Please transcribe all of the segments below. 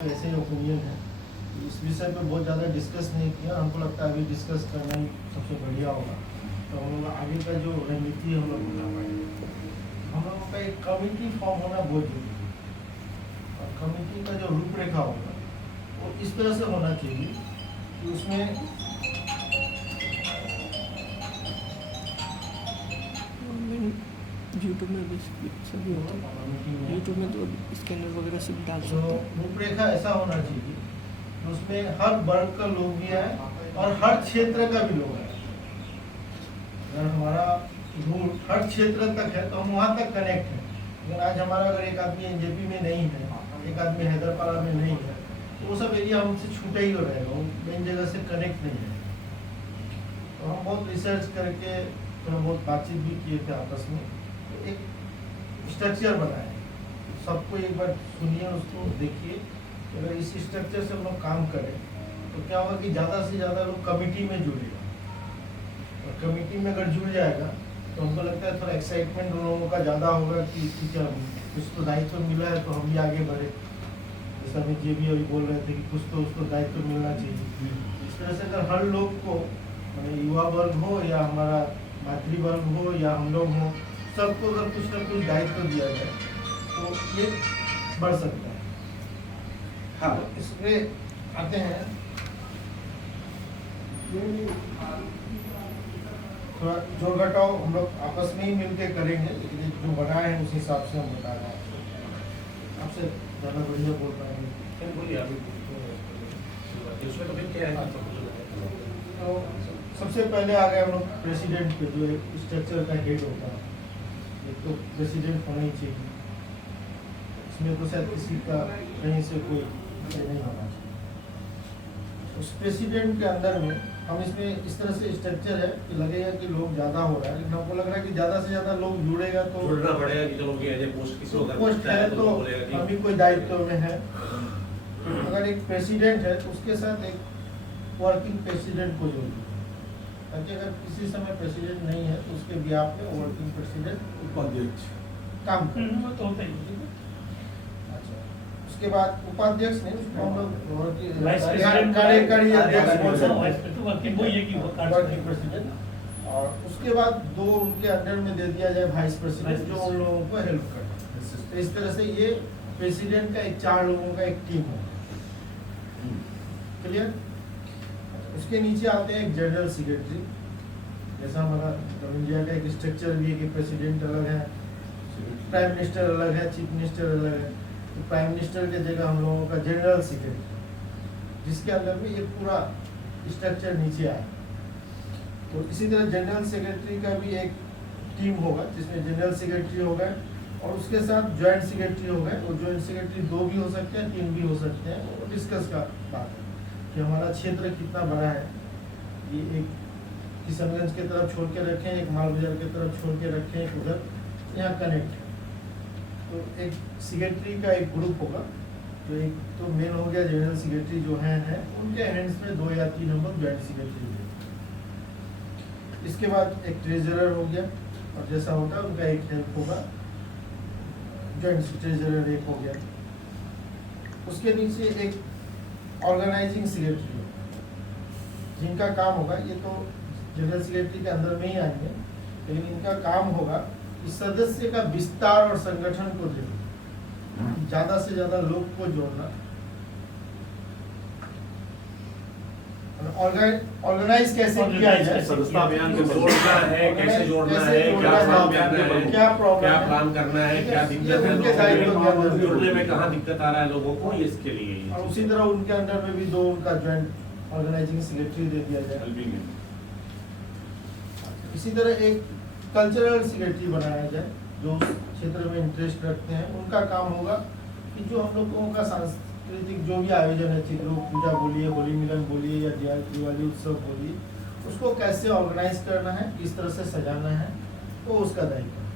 ऐसे ओपिनियन है। इस विषय पे बहुत ज़्यादा डिस्कस नहीं किया, हमको लगता है अभी डिस्कस करना ही सबसे बढ़िया होगा। तो हम लोग आगे का जो रणनीति हम लोग बना पाएंगे। हम लोगों का एक कमिटी फॉर्म होना बहुत जरूरी है और कमिटी का जो रूपरेखा होगा वो इस तरह से होना चाहिए कि उसमें यूट्यूब में भी सभी होता है। यूट्यूब में तो स्कैनर वगैरह सब डाल तो सकते हैं। रूपरेखा ऐसा होना चाहिए कि उसमें हर वर्ग का लोग भी है और हर क्षेत्र का भी लोग है। अगर हमारा रूट हर क्षेत्र तक है तो हम वहाँ तक कनेक्ट हैं। अगर आज हमारा अगर एक आदमी एनजेपी में नहीं है, एक आदमी हैदराबाद में नहीं है, तो वो सब एरिया हमसे छूटा ही हो रहेगा, वो मेन जगह से कनेक्ट नहीं है। तो हम बहुत रिसर्च करके थोड़ा बहुत बातचीत भी किए थे आपस में, तो एक स्ट्रक्चर बनाए। सबको एक बार सुनिए, उसको देखिए। अगर इस स्ट्रक्चर से हम लोग काम करें तो क्या होगा कि ज़्यादा से ज़्यादा लोग कमिटी में जुड़ेगा और कमिटी में अगर जुड़ जाएगा तो हमको लगता है थोड़ा एक्साइटमेंट उन लोगों का ज़्यादा होगा कि ठीक है, कुछ तो दायित्व मिला है तो हम भी आगे बढ़े। जैसा अमित जी भी अभी बोल रहे थे कि कुछ तो उसको दायित्व मिलना चाहिए। इस तरह से अगर हर लोग को, युवा वर्ग हो या हमारा मातृवर्ग हो या हम लोग हों, सबको अगर कुछ ना कुछ दायित्व दिया जाए तो ये बढ़ सकता है। हाँ, इसमें आते हैं थोड़ा जोड़ घटाव हम लोग आपस में ही मिलकर करेंगे, लेकिन जो बनाए हैं उस हिसाब से हम बता रहे हैं। आपसे ज़्यादा बढ़िया बोल पाएंगे। बोलिए अभी उसमें तो फिर क्या है? तो सबसे पहले आ गए हम लोग प्रेसिडेंट पे, जो एक स्ट्रक्चर का हेड होता है। एक तो प्रेसिडेंट होना ही चाहिए, इसमें तो शायद किसी का कहीं से कोई नहीं होना चाहिए। उस प्रेसिडेंट के अंदर में हम इसमें इस तरह से स्ट्रक्चर है कि लगेगा कि लोग ज़्यादा हो रहा है, लेकिन हमको लग रहा है कि ज़्यादा से ज़्यादा लोग जुड़ेगा तो जुड़ना पड़ेगा कि चलो कि एज पोस्ट किसी को पोस्ट है तो हम भी कोई दायित्व में है। तो अगर एक प्रेसिडेंट है तो उसके साथ एक वर्किंग प्रेसिडेंट को जोड़ दीजिए, ताकि अगर किसी समय प्रेसिडेंट नहीं है तो उसके बिहाफ पे वर्किंग प्रेसिडेंट उपाध्यक्ष काम करे। वो तो होता ही है। अच्छा, उसके बाद उपाध्यक्ष नहीं, उसको हम लोग वाइस प्रेसिडेंट कार्यकारी अध्यक्ष बोल सकते हैं, वो ये कि वो वर्किंग प्रेसिडेंट। और उसके बाद दो उनके अंडर में दे दिया जाए वाइस प्रेसिडेंट, जो उन लोगों को हेल्प करे। तो इस तरह से ये प्रेसिडेंट का एक 4 लोगों का एक टीम है। क्लियर? उसके नीचे आते हैं एक जनरल सेक्रेटरी। जैसा हमारा इंडिया का एक स्ट्रक्चर भी है कि प्रेसिडेंट अलग है, प्राइम मिनिस्टर अलग है, चीफ मिनिस्टर अलग है। तो प्राइम मिनिस्टर की जगह हम लोगों का जनरल सेक्रेटरी, जिसके अंदर में ये पूरा स्ट्रक्चर नीचे आए। तो इसी तरह जनरल सेक्रेटरी का भी एक टीम होगा, जिसमें जनरल सेक्रेटरी हो गए और उसके साथ ज्वाइंट सेक्रेटरी हो गए। और ज्वाइंट सेक्रेटरी 2 भी हो सकते हैं, 3 भी हो सकते हैं। वो डिस्कस का बात है कि हमारा क्षेत्र कितना बड़ा है। ये एक किशनगंज की तरफ छोड़ के रखें, एक माल बाजार की तरफ छोड़ के रखें, एक उधर यहाँ कनेक्ट है। तो एक सेक्रेटरी का एक ग्रुप होगा, तो एक तो मेन हो गया जनरल सेक्रेटरी जो हैं उनके हैंड्स में 2 या 3 हम लोग ज्वाइंट सेक्रेटरी। इसके बाद एक ट्रेजरर हो गया, और जैसा होता है उनका एक हेल्प होगा, ज्वाइंट ट्रेजरर एक हो गया। उसके नीचे एक ऑर्गेनाइजिंग सेक्रेटरी होगा, जिनका काम होगा, ये तो जनरल सेक्रेटरी के अंदर में ही आएंगे, लेकिन इनका काम होगा कि सदस्य का विस्तार और संगठन को देना, ज्यादा से ज्यादा लोग को जोड़ना, ऑर्गेनाइज कैसे किया जाए, सदस्यता अभियान को जोड़ना है, कैसे जोड़ना है, क्या काम करना है, क्या प्रॉब्लम, क्या प्लान करना है, क्या दिक्कत है लोगों को, जुड़ने में कहाँ दिक्कत आ रहा है लोगों को, इसके लिए। और उसी तरह उनके अंडर में भी 2 उनका ज्वाइंट ऑर्गेनाइजिंग सेक्रेटरी दे दिया जाए। इसी तरह एक कल्चरल सेक्रेटरी बनाया जाए, जो उस क्षेत्र में इंटरेस्ट रखते हैं। उनका काम होगा कि जो हम लोगों का सांस्कृतिक जो भी आयोजन है, चित्रों पूजा बोलिए, होली मिलन बोलिए या दिवाली उत्सव बोलिए, उसको कैसे ऑर्गेनाइज करना है, किस तरह से सजाना है, वो उसका दायित्व है।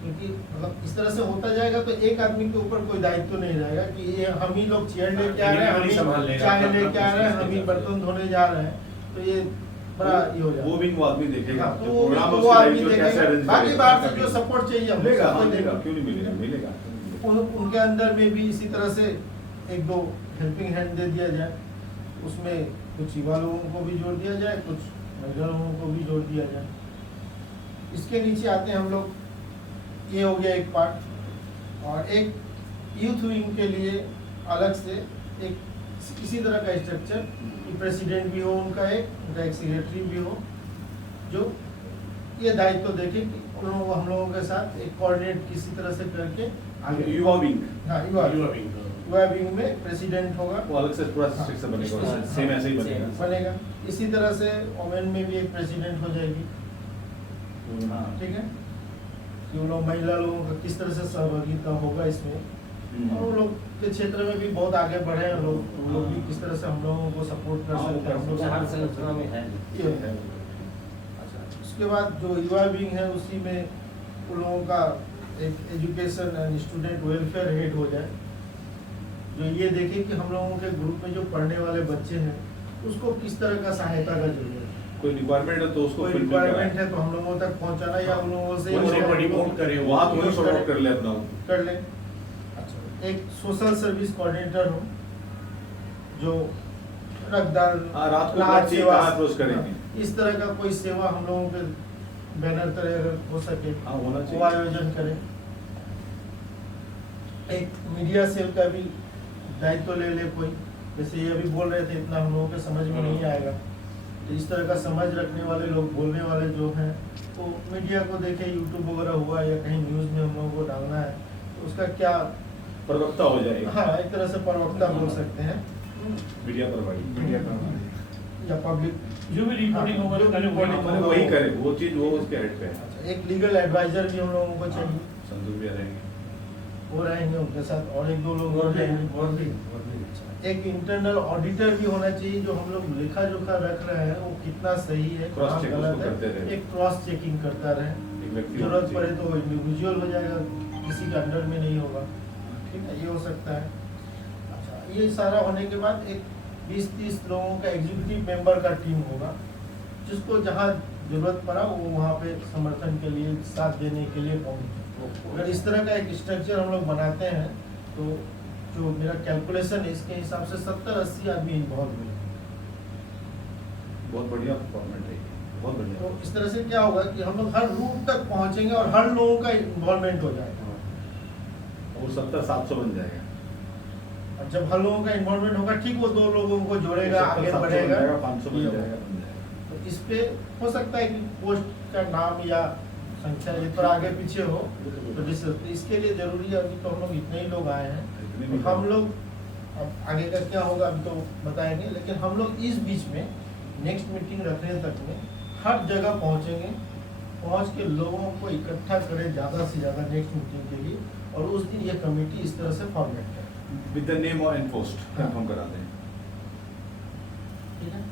क्योंकि मतलब इस तरह से होता जाएगा तो एक आदमी के ऊपर कोई दायित्व नहीं रहेगा कि ये हम ही लोग चेयर लेके आ रहे हैं, हम ही चाय लेके आ रहे हैं, हम ही बर्तन धोने जा रहे हैं, तो ये बड़ा ये हो जाएगा। वो भी वो आदमी देखेगा, तो वो आदमी देखेगा, बाकी बात से जो सपोर्ट चाहिए मिलेगा, क्यों नहीं मिलेगा, मिलेगा। उनके अंदर में भी इसी तरह से 1-2 हेल्पिंग हैंड दे दिया जाए, उसमें कुछ युवा लोगों को भी जोड़ दिया जाए, कुछ महिला लोगों को भी जोड़ दिया जाए। इसके नीचे आते हैं हम लोग, ये हो गया एक पार्ट। और एक यूथ विंग के लिए अलग से एक इसी तरह का स्ट्रक्चर कि प्रेसिडेंट भी हो उनका एक सेक्रेटरी भी हो, जो ये दायित्व देखे कि हम लोगों के साथ एक कोऑर्डिनेट किसी तरह से करके आगे। युवा विंग, हाँ, युवा विंग में प्रेसिडेंट होगा, वो अलग से पूरा स्ट्रक्चर बनेगा, सेम ऐसे ही बनेगा। इसी तरह से वोमेन में भी एक प्रेसिडेंट हो जाएगी, ठीक है, कि वो लोग महिला लोगों का किस तरह से सहभागिता होगा इसमें, और वो लोग के क्षेत्र में भी बहुत आगे बढ़े हैं लोग, वो लोग भी किस तरह से हम लोगों को सपोर्ट कर सकते हैं, हम लोग हर संगठनों में है। ये है। अच्छा, उसके बाद जो युवा विंग है उसी में उन लोगों का एक education and student welfare head हो जाए, जो ये देखे कि हम लोगों के ग्रुप में जो पढ़ने वाले बच्चे हैं उसको किस तरह का सहायता का जरूरत है, कोई रिक्वायरमेंट है तो उसको कोई fulfill कराए। रिक्वायरमेंट है तो हम लोगों तक पहुंचाना, या उन लोगों से उनसे रिपोर्ट करे, वहाँ तो वही सॉर्ट आउट कर ले अपना। कर ले। अच्छा, एक सोशल सर्विस कोऑर्डिनेटर हो जो रक्तदान, हाँ, रात को राहत बच्चे सेवा, कहाँ अप्रोच करेंगे। हाँ, इस तरह का कोई सेवा हम लोगों के बैनर तरह अगर हो सके हाँ, होना वो चाहिए। आयोजन करें। एक मीडिया सेल का भी दायित्व ले कोई, जैसे ये अभी बोल रहे थे, इतना हम लोगों के समझ में नहीं आएगा, तो इस तरह का समझ रखने वाले लोग, बोलने वाले जो हैं, तो मीडिया को देखे, यूट्यूब वगैरह हुआ या कहीं न्यूज़ में हम लोगों को डालना है तो उसका क्या प्रवक्ता हो जाएगा। हाँ, एक तरह से प्रवक्ता बोल सकते हैं, मीडिया प्रभारी, या पब्लिक जो भी रिपोर्टिंग होगा जो करें, रिपोर्टिंग मैंने होगा, वही करे, वो चीज वो उसके हेड पे है। अच्छा, एक लीगल एडवाइजर भी हम लोगों को चाहिए, संतोष भी रहेंगे। वो रहेंगे उनके साथ, और एक दो लोग और रहेंगे। एक इंटरनल ऑडिटर भी होना चाहिए, जो हम लोग लेखा जोखा रख रहे हैं वो कितना सही है, Cross कहाँ check गलत उसको करते है, रहे। एक क्रॉस चेकिंग करता रहे, एक व्यक्ति जरूरत होना पड़े चाहिए। तो इंडिविजुअल हो जाएगा, किसी के अंडर में नहीं होगा, ठीक है, ये हो सकता है। अच्छा, ये सारा होने के बाद एक 20-30 लोगों का एग्जीक्यूटिव मेंबर का टीम होगा, जिसको जहाँ जरूरत पड़ा वो वहाँ पे समर्थन के लिए, साथ देने के लिए पहुँचे। अगर इस तरह का एक स्ट्रक्चर हम लोग बनाते हैं तो जो मेरा कैलकुलेशन है इसके हिसाब से 70-80 आदमी इन्वॉल्व हुए। बहुत बढ़िया फॉर्मेट है, बहुत तो बढ़िया। इस तरह से क्या होगा कि हम लोग हर रूट तक पहुंचेंगे और हर लोगों का इन्वॉल्वमेंट हो जाएगा, और 70-700 बन जाएगा। और जब हर लोगों का इन्वॉल्वमेंट होगा, ठीक, वो 2 लोगों को जोड़ेगा, आगे 70-700 बढ़ेगा, बन जाएगा, 500 बन ये जाएगा, होगा। बन जाएगा। तो इस पे हो सकता है कि पोस्ट का नाम या संख्या ये थोड़ा आगे पीछे हो, तो इसके लिए जरूरी है, अभी तो हम लोग इतने ही लोग आए हैं, इतने तो भी हम लोग, अब आगे का क्या होगा अभी तो बताएंगे, लेकिन हम लोग इस बीच में नेक्स्ट मीटिंग रखने तक में हर जगह पहुंचेंगे, पहुंच के लोगों को इकट्ठा करें ज़्यादा से ज़्यादा नेक्स्ट मीटिंग के लिए, और उस दिन ये कमेटी इस तरह से फॉर्मेट करें, with the name and post confirm करा दें। ठीक है।